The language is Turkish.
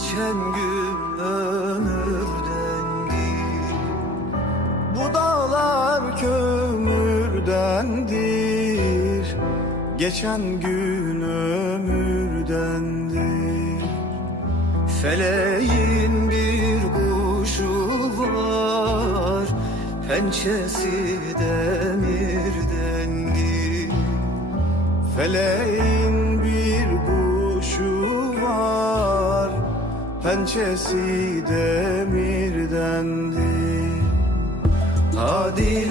Geçen gün ömürdendir Bu dağlar kömürdendir Geçen gün ömürdendir Feleğin bir kuşu var Pençesi demirdendir Feleğin bir kuşu Pençesi demirdendir Hadi